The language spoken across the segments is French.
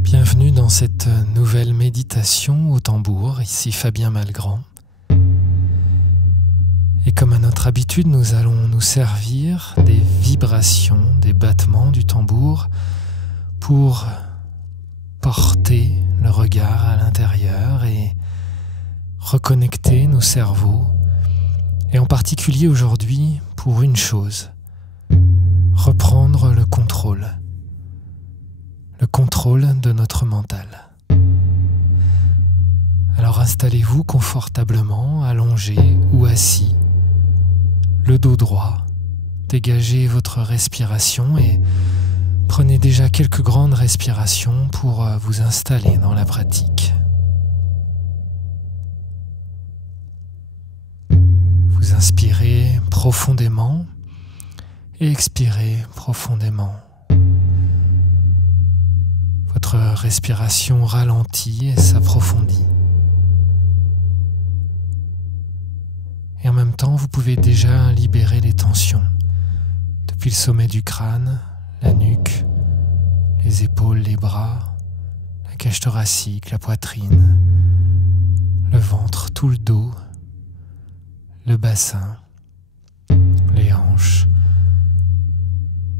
Bienvenue dans cette nouvelle méditation au tambour, ici Fabien Malgrand. Et comme à notre habitude, nous allons nous servir des vibrations, des battements du tambour pour porter le regard à l'intérieur et reconnecter nos cerveaux. Et en particulier aujourd'hui pour une chose, reprendre le contrôle de notre mental. Alors installez-vous confortablement, allongé ou assis, le dos droit, dégagez votre respiration et prenez déjà quelques grandes respirations pour vous installer dans la pratique. Vous inspirez profondément et expirez profondément. Votre respiration ralentit et s'approfondit. Et en même temps, vous pouvez déjà libérer les tensions depuis le sommet du crâne, la nuque, les épaules, les bras, la cage thoracique, la poitrine, le ventre, tout le dos, le bassin, les hanches,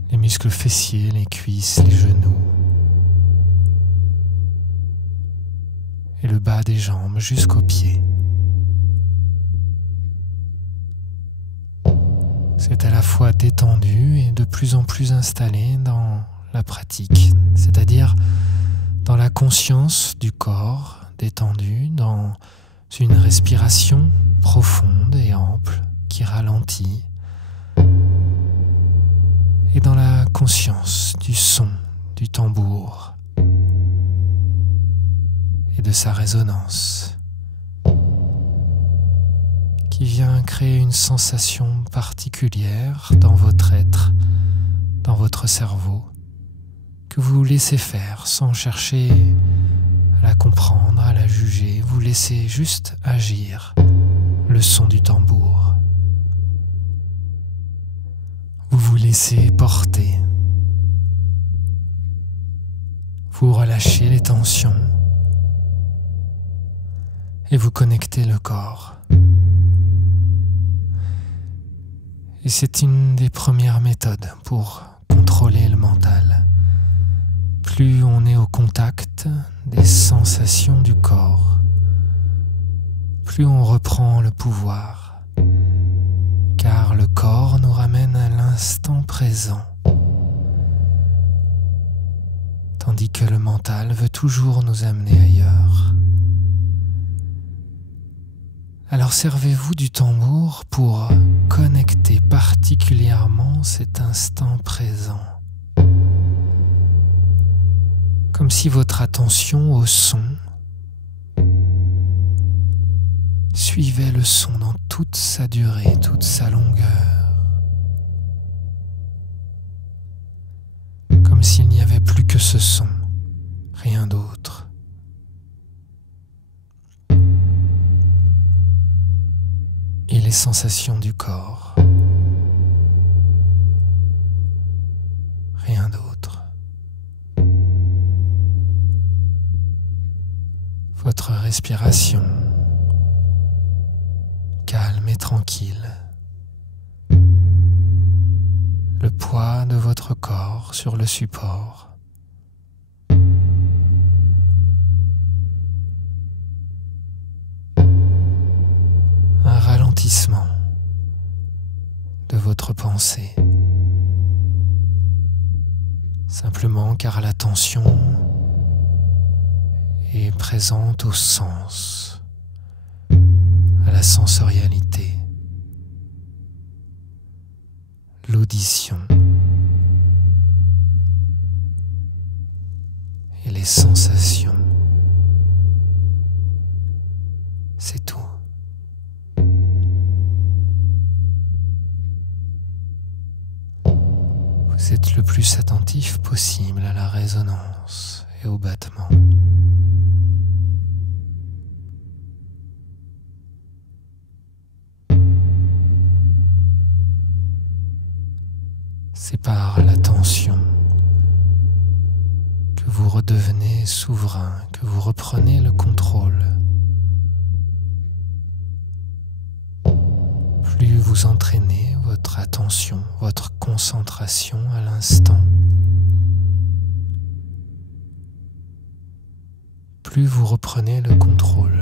les muscles fessiers, les cuisses, les genoux et le bas des jambes jusqu'aux pieds. C'est à la fois détendu et de plus en plus installé dans la pratique, c'est-à-dire dans la conscience du corps détendu, dans une respiration profonde et ample qui ralentit, et dans la conscience du son du tambour et de sa résonance qui vient créer une sensation particulière dans votre être, dans votre cerveau, que vous laissez faire sans chercher à la comprendre, à la juger. Vous laissez juste agir le son du tambour. Vous vous laissez porter. Vous relâchez les tensions et vous connectez le corps. Et c'est une des premières méthodes pour contrôler le mental. Plus on est au contact des sensations du corps, plus on reprend le pouvoir, car le corps nous ramène à l'instant présent, tandis que le mental veut toujours nous amener ailleurs. Alors servez-vous du tambour pour connecter particulièrement cet instant présent. Comme si votre attention au son suivait le son dans toute sa durée, toute sa longueur. Comme s'il n'y avait plus que ce son, rien d'autre. Et les sensations du corps. Rien d'autre. Votre respiration, calme et tranquille. Le poids de votre corps sur le support. Un ralentissement de votre pensée, simplement car l'attention est présente au sens, à la sensorialité, l'audition et les sensations. C'est tout. Vous êtes le plus attentif possible à la résonance et au battement. C'est par l'attention que vous redevenez souverain, que vous reprenez le contrôle. Plus vous entraînez votre attention, votre concentration à l'instant, plus vous reprenez le contrôle.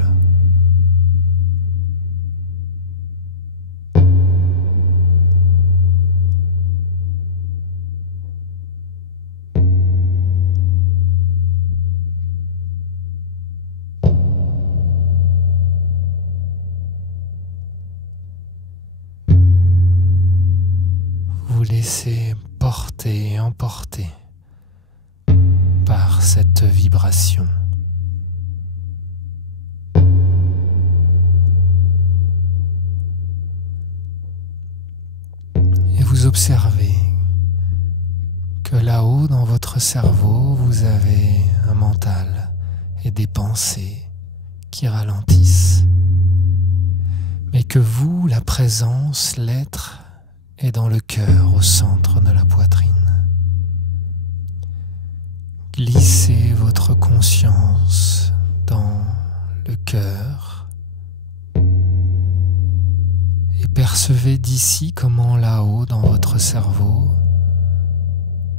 Vous laissez porter et emporter par cette vibration. Et vous observez que là-haut dans votre cerveau, vous avez un mental et des pensées qui ralentissent. Mais que vous, la présence, l'être, est dans le cœur, au centre de la poitrine. Glissez votre conscience dans le cœur et percevez d'ici comment là-haut dans votre cerveau,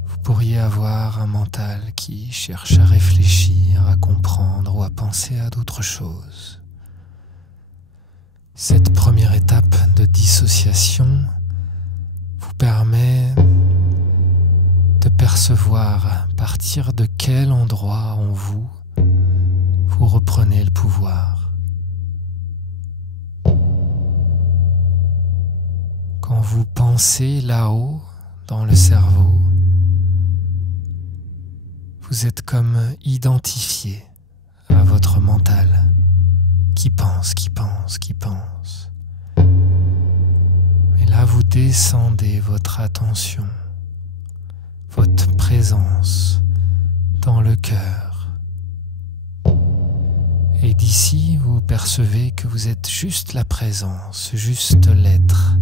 vous pourriez avoir un mental qui cherche à réfléchir, à comprendre ou à penser à d'autres choses. Cette première étape de dissociation vous permet de percevoir à partir de quel endroit en vous vous reprenez le pouvoir. Quand vous pensez là-haut dans le cerveau, vous êtes comme identifié à votre mental qui pense. Et là, vous descendez votre attention, votre présence dans le cœur. Et d'ici, vous percevez que vous êtes juste la présence, juste l'être.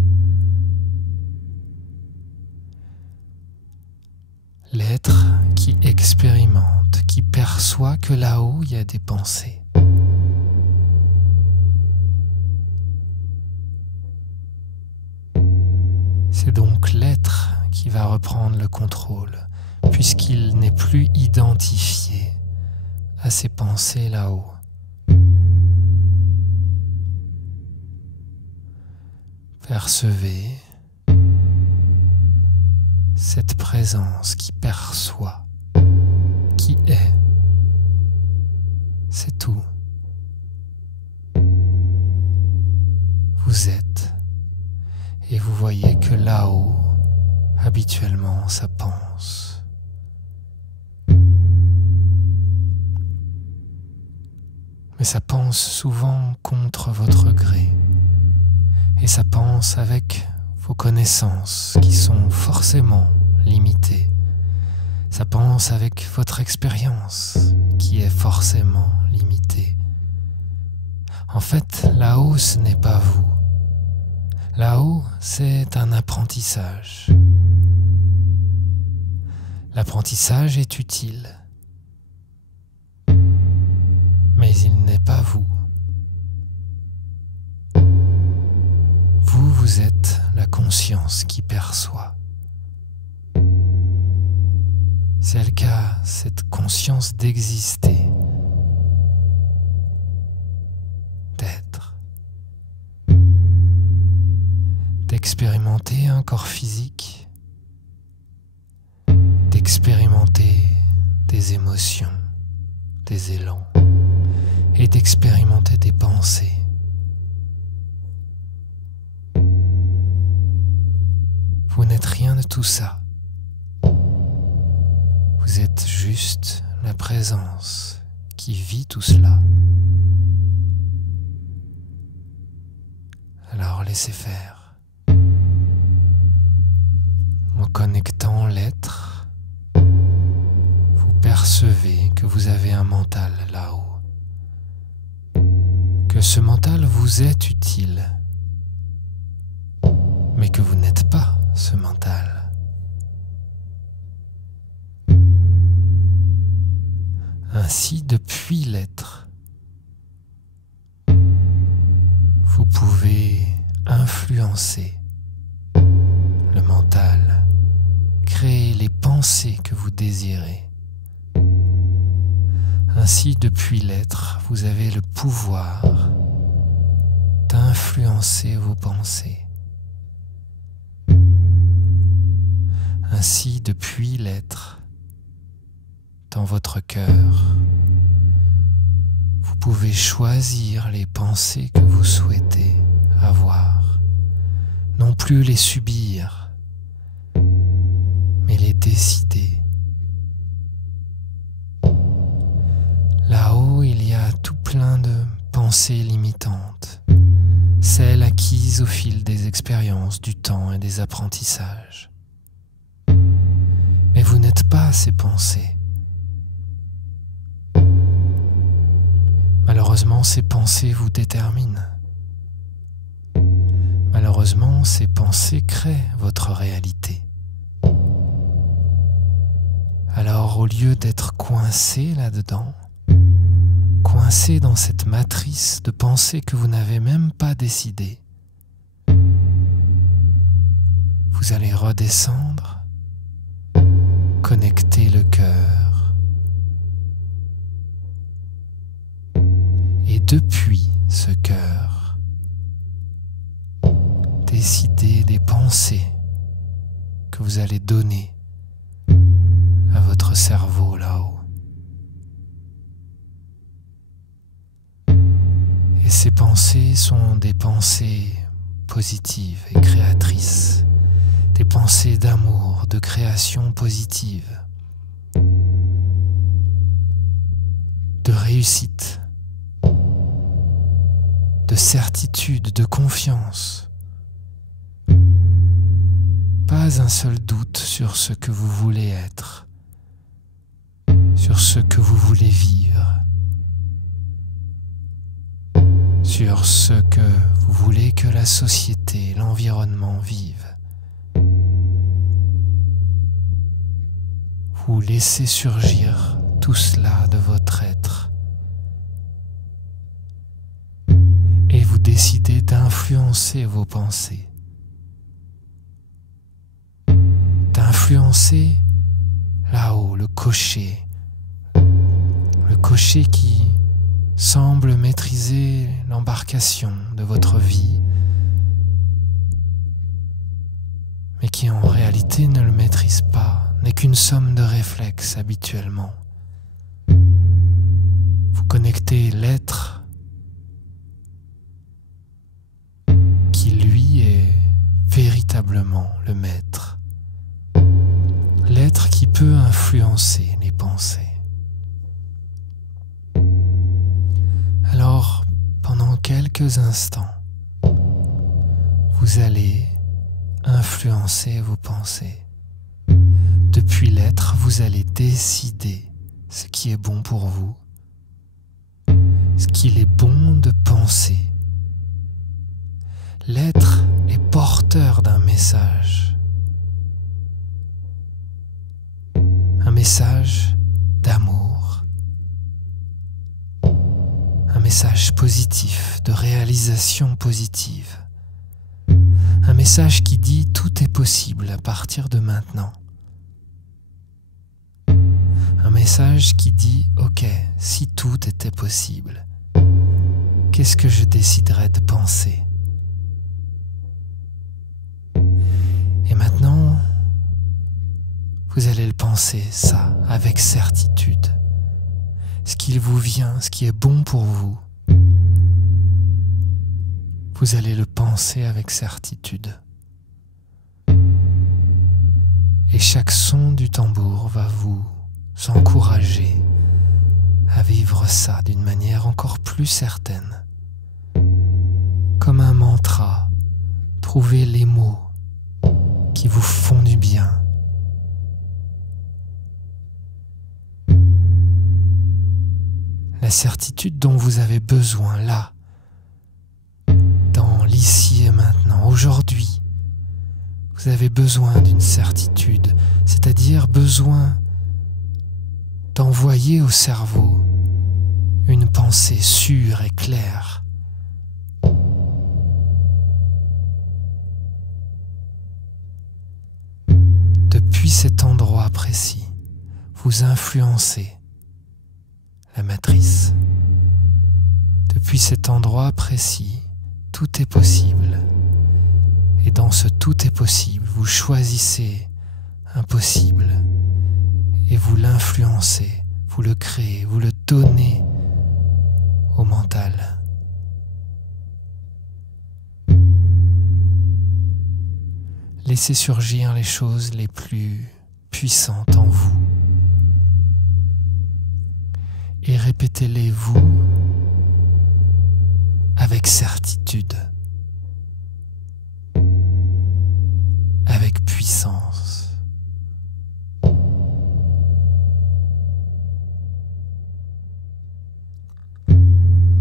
L'être qui expérimente, qui perçoit que là-haut, il y a des pensées. C'est donc l'être qui va reprendre le contrôle, puisqu'il n'est plus identifié à ces pensées là-haut. Percevez cette présence qui perçoit, qui est. C'est tout. Vous êtes. Et vous voyez que là-haut, habituellement, ça pense. Mais ça pense souvent contre votre gré. Et ça pense avec vos connaissances qui sont forcément limitées. Ça pense avec votre expérience qui est forcément limitée. En fait, là-haut, ce n'est pas vous. Là-haut, c'est un apprentissage. L'apprentissage est utile, mais il n'est pas vous. Vous êtes la conscience qui perçoit. Celle qui a cette conscience d'exister, d'être. D'expérimenter un corps physique, d'expérimenter des émotions, des élans, et d'expérimenter des pensées. Vous n'êtes rien de tout ça. Vous êtes juste la présence qui vit tout cela. Alors laissez faire. En connectant l'être, vous percevez que vous avez un mental là-haut, que ce mental vous est utile, mais que vous n'êtes pas ce mental. Ainsi, depuis l'être, vous pouvez influencer le mental, créer les pensées que vous désirez. Ainsi, depuis l'être, vous avez le pouvoir d'influencer vos pensées. Ainsi, depuis l'être, dans votre cœur, vous pouvez choisir les pensées que vous souhaitez avoir, non plus les subir, mais les décider. Là-haut, il y a tout plein de pensées limitantes, celles acquises au fil des expériences, du temps et des apprentissages. Mais vous n'êtes pas ces pensées. Malheureusement, ces pensées vous déterminent. Malheureusement, ces pensées créent votre réalité. Alors, au lieu d'être coincé là-dedans, coincé dans cette matrice de pensées que vous n'avez même pas décidé, vous allez redescendre, connecter le cœur. Et depuis ce cœur, décider des pensées que vous allez donner à votre cerveau là-haut. Et ces pensées sont des pensées positives et créatrices, des pensées d'amour, de création positive, de réussite, de certitude, de confiance. Pas un seul doute sur ce que vous voulez être, sur ce que vous voulez vivre, sur ce que vous voulez que la société, l'environnement vivent. Vous laissez surgir tout cela de votre être et vous décidez d'influencer vos pensées, d'influencer là-haut le cocher qui semble maîtriser l'embarcation de votre vie, mais qui en réalité ne le maîtrise pas, n'est qu'une somme de réflexes habituellement. Vous connectez l'être qui lui est véritablement le maître, l'être qui peut influencer les pensées. Alors, pendant quelques instants, vous allez influencer vos pensées. Depuis l'être, vous allez décider ce qui est bon pour vous, ce qu'il est bon de penser. L'être est porteur d'un message. Un message d'amour. Un message positif, de réalisation positive. Un message qui dit tout est possible à partir de maintenant. Un message qui dit ok, si tout était possible, qu'est-ce que je déciderais de penser? Et maintenant, vous allez le penser, ça, avec certitude. Ce qu'il vous vient, ce qui est bon pour vous, vous allez le penser avec certitude. Et chaque son du tambour va vous encourager à vivre ça d'une manière encore plus certaine. Comme un mantra, trouvez les mots qui vous font du bien. La certitude dont vous avez besoin là, dans l'ici et maintenant, aujourd'hui. Vous avez besoin d'une certitude, c'est-à-dire besoin d'envoyer au cerveau une pensée sûre et claire. Depuis cet endroit précis, vous influencez la matrice. Depuis cet endroit précis, tout est possible. Et dans ce tout est possible, vous choisissez un possible et vous l'influencez, vous le créez, vous le donnez au mental. Laissez surgir les choses les plus puissantes en vous et répétez-les vous avec certitude, avec puissance.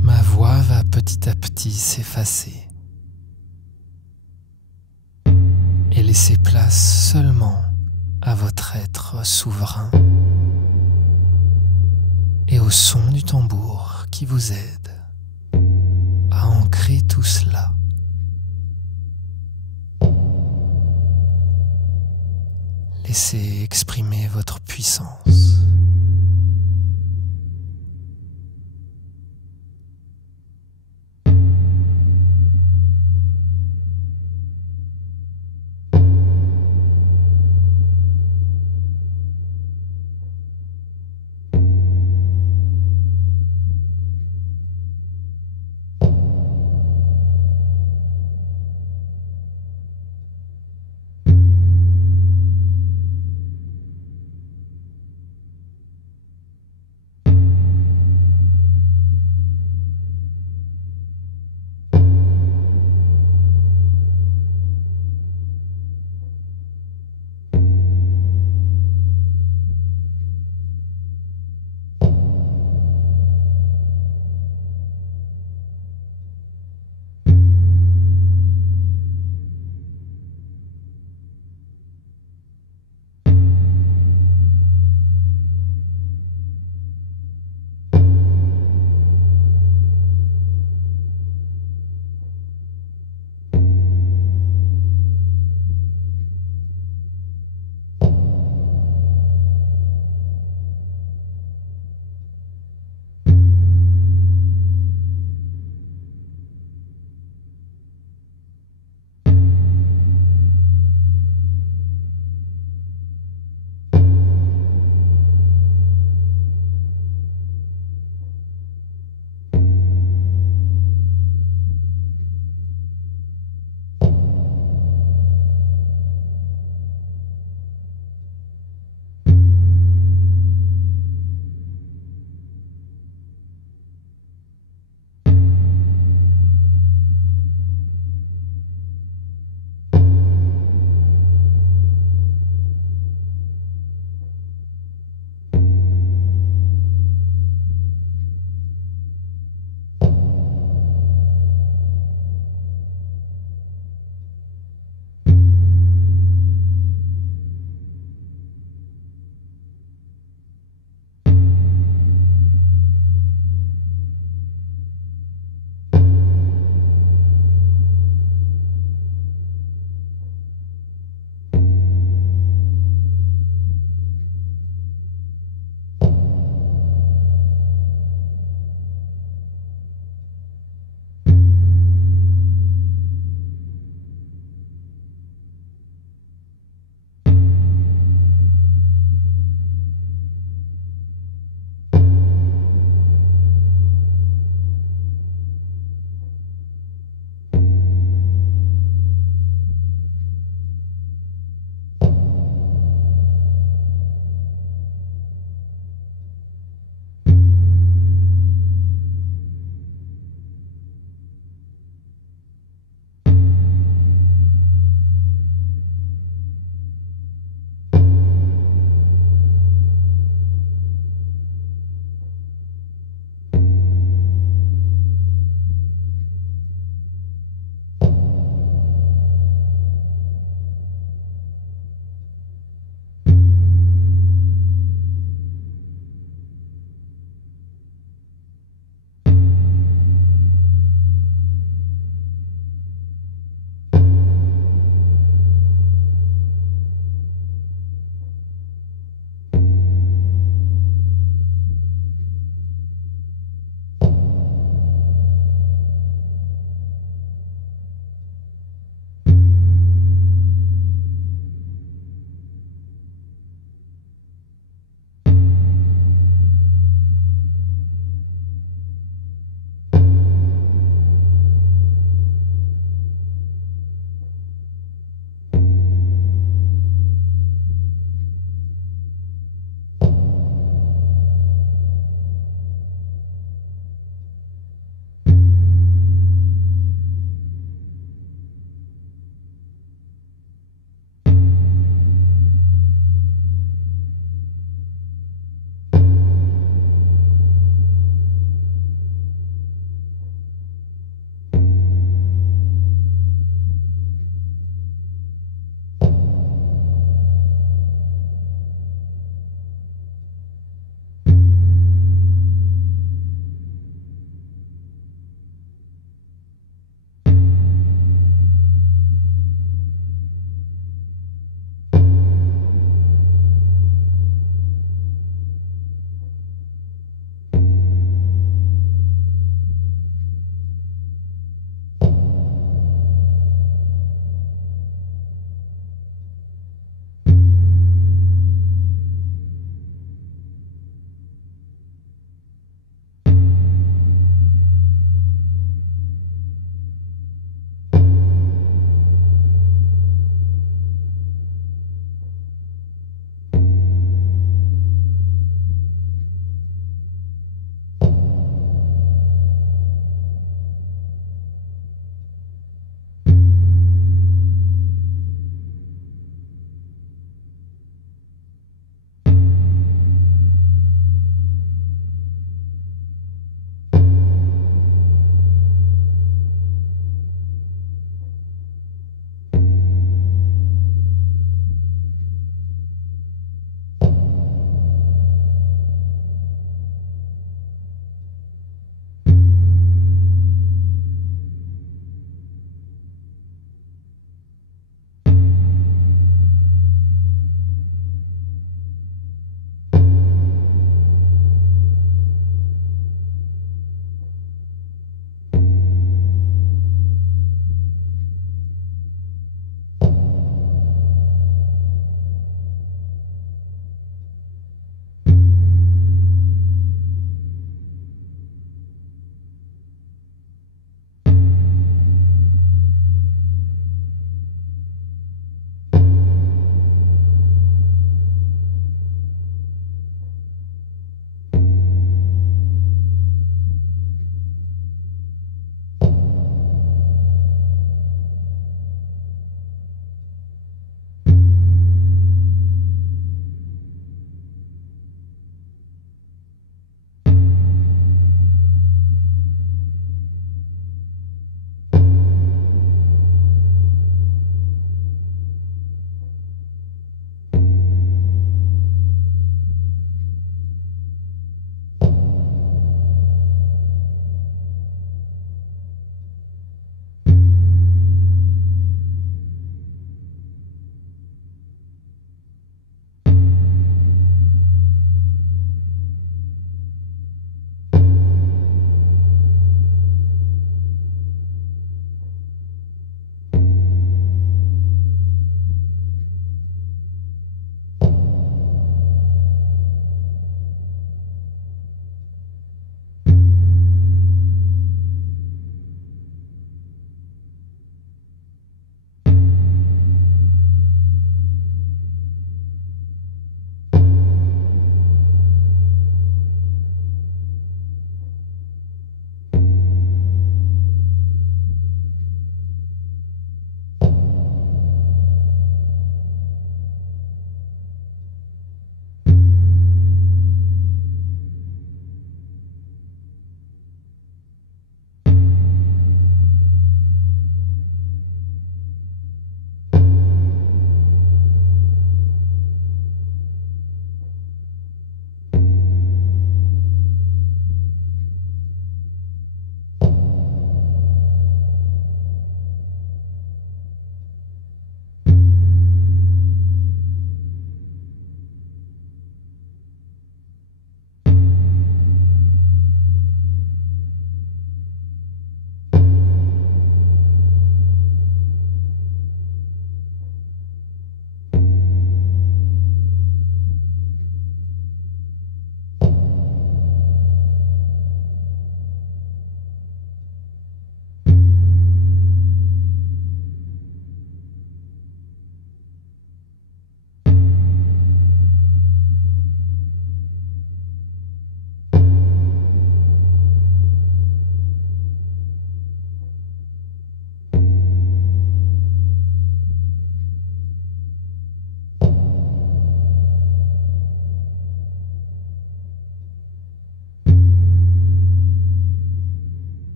Ma voix va petit à petit s'effacer et laisser place seulement à votre être souverain et au son du tambour qui vous aide à ancrer tout cela. Laissez exprimer votre puissance.